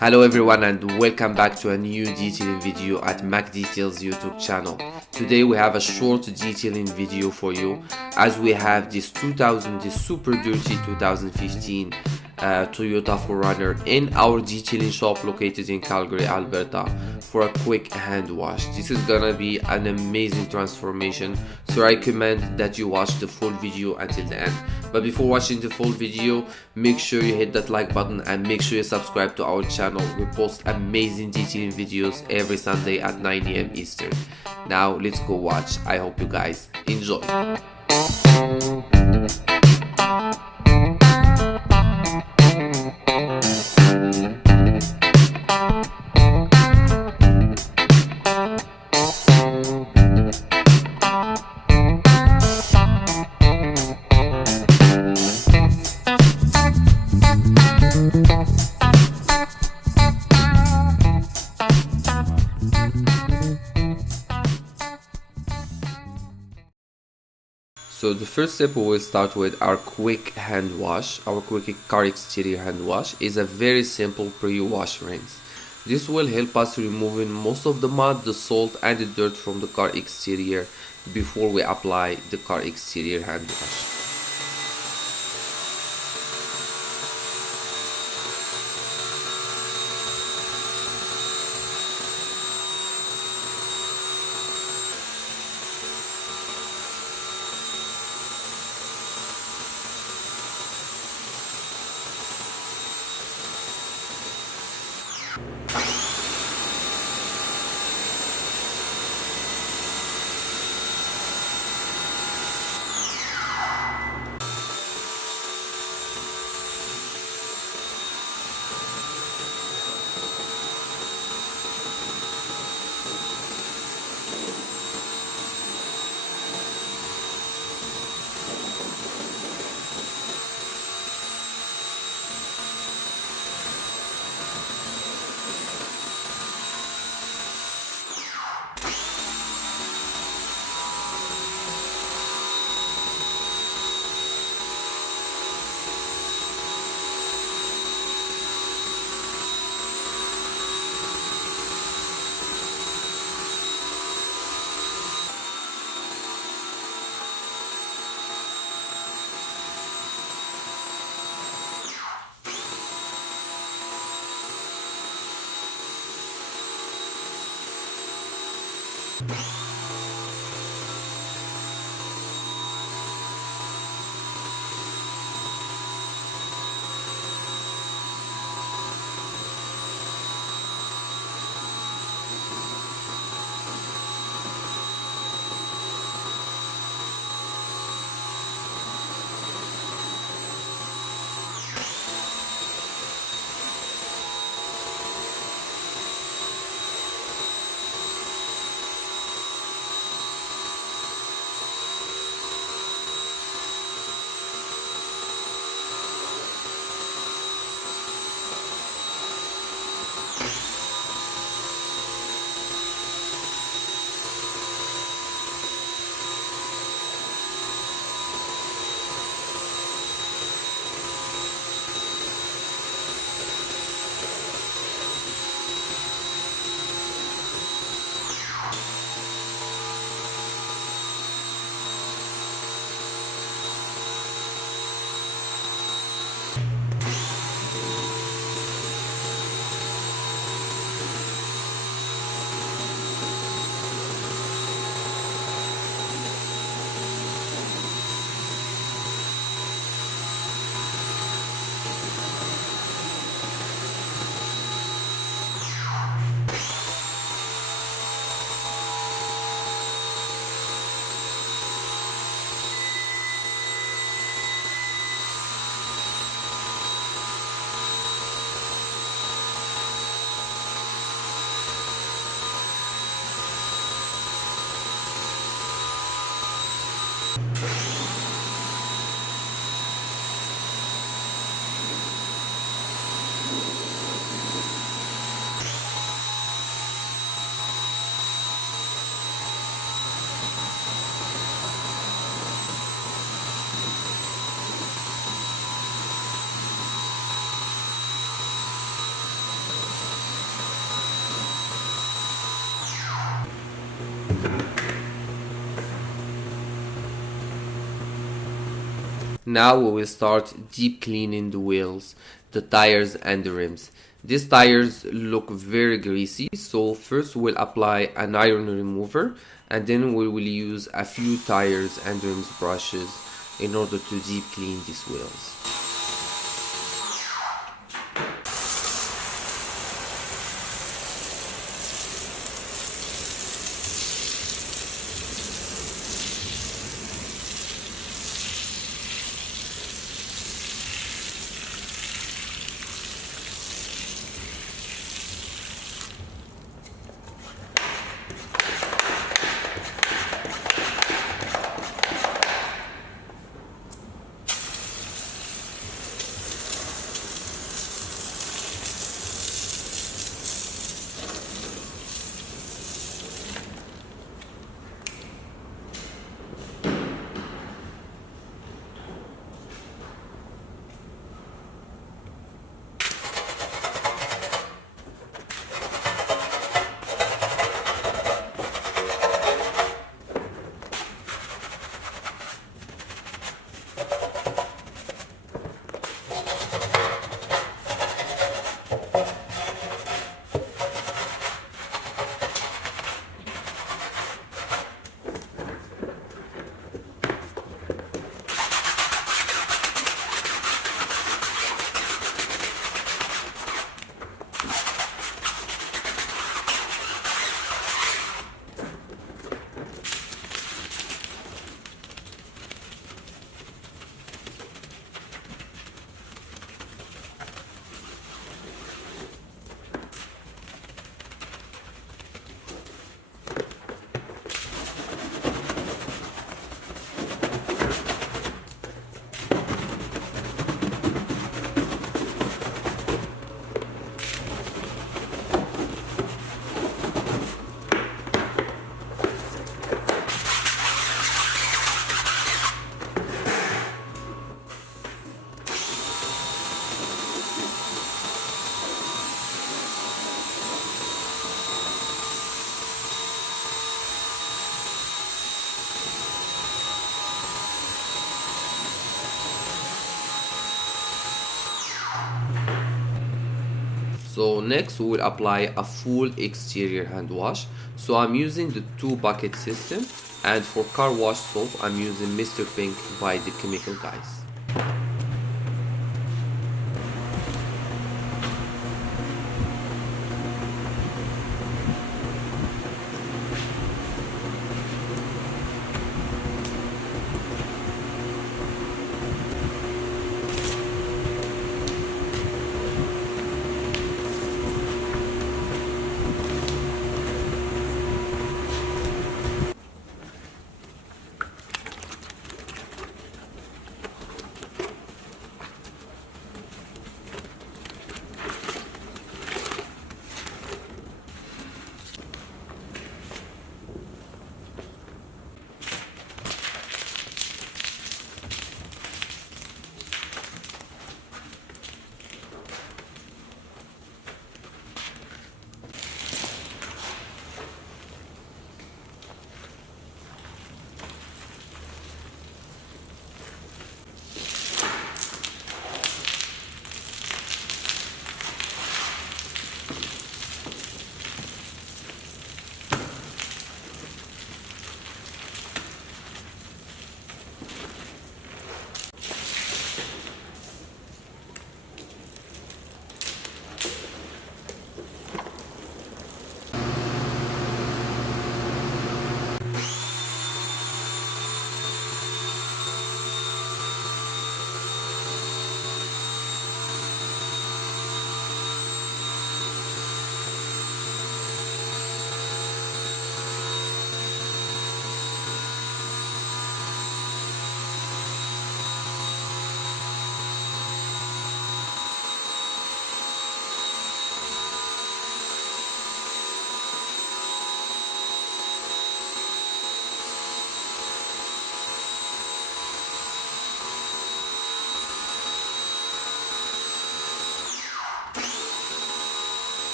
Hello everyone and welcome back to a new detailing video at MacDetailz YouTube channel. Today we have a short detailing video for you as we have this super dirty 2015 Toyota 4Runner in our detailing shop located in Calgary, Alberta for a quick hand wash. This is gonna be an amazing transformation, so I recommend that you watch the full video until the end. But before watching the full video, make sure you hit that like button and make sure you subscribe to our channel. We post amazing detailing videos every Sunday at 9 AM Eastern. Now let's go watch. I hope you guys enjoy. So the first step we will start with our quick hand wash. Our quick car exterior hand wash is a very simple pre-wash rinse. This will help us removing most of the mud, the salt and the dirt from the car exterior before we apply the car exterior hand wash. Now we will start deep cleaning the wheels, the tires and the rims. These tires look very greasy, so first we'll apply an iron remover and then we will use a few tires and rims brushes in order to deep clean these wheels. So next we will apply a full exterior hand wash. So I'm using the 2 bucket system, and for car wash soap I'm using Mr. Pink by the Chemical Guys.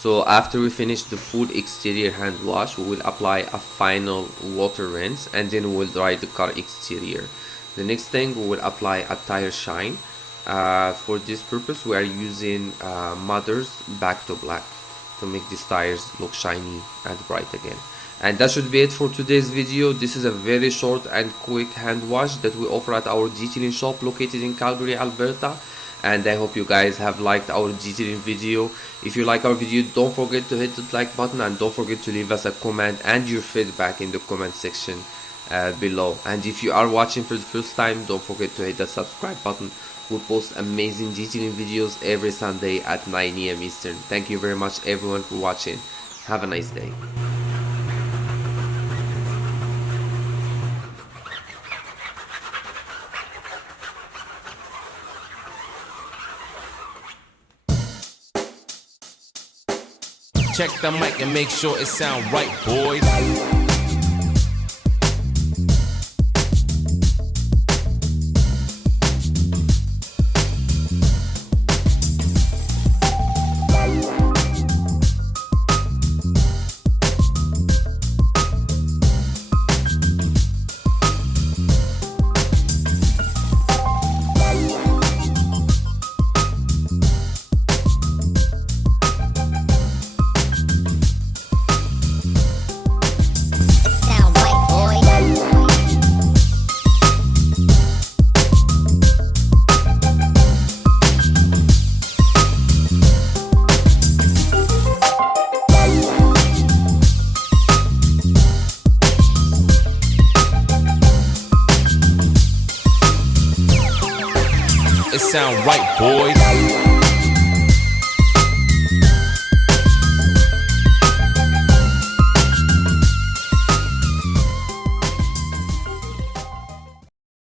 So after we finish the full exterior hand wash, we will apply a final water rinse, and then we will dry the car exterior. The next thing, we will apply a Tyre Shine. For this purpose, we are using Mother's Back to Black to make these tires look shiny and bright again. And that should be it for today's video. This is a very short and quick hand wash that we offer at our detailing shop located in Calgary, Alberta. And I hope you guys have liked our detailing video. If you like our video, don't forget to hit the like button, and don't forget to leave us a comment and your feedback in the comment section below. And if you are watching for the first time, don't forget to hit the subscribe button. We post amazing detailing videos every Sunday at 9 AM Eastern. Thank you very much everyone for watching. Have a nice day. Check the mic and make sure it sound right, boys. It sound right, boys.